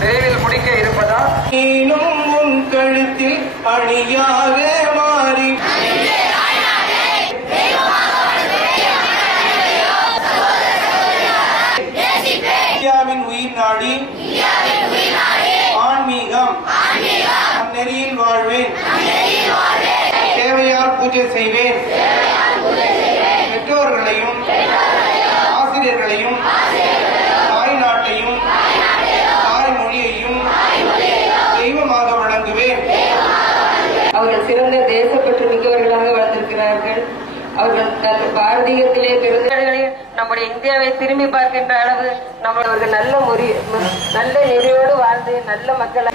விரைவில் முடிக்க இருப்பதால் நீனும் உன் கழுத்தில் அணியாக மாறி இந்தியாவின் உயிர் நாடி ஆன்மீகம் அந்நெறியில் வாழ்வேன் தேவையால் பூஜை செய்வேன் பெற்றோர்களையும் ஆசிரியர்களையும் தாய்நாட்டையும் தாய்மொழியையும் தெய்வமாக வழங்குவேன். அவர்கள் சிறந்த தேசப்பற்று மிக்கவர்களாக வளர்ந்திருக்கிறார்கள். அவர்கள் பாரதியத்திலே பெருந்தடைகளை நம்முடைய இந்தியாவை திரும்பி பார்க்கின்ற அளவு அவர்கள் நல்ல நெறியோடு வாழ்ந்து நல்ல மக்களாக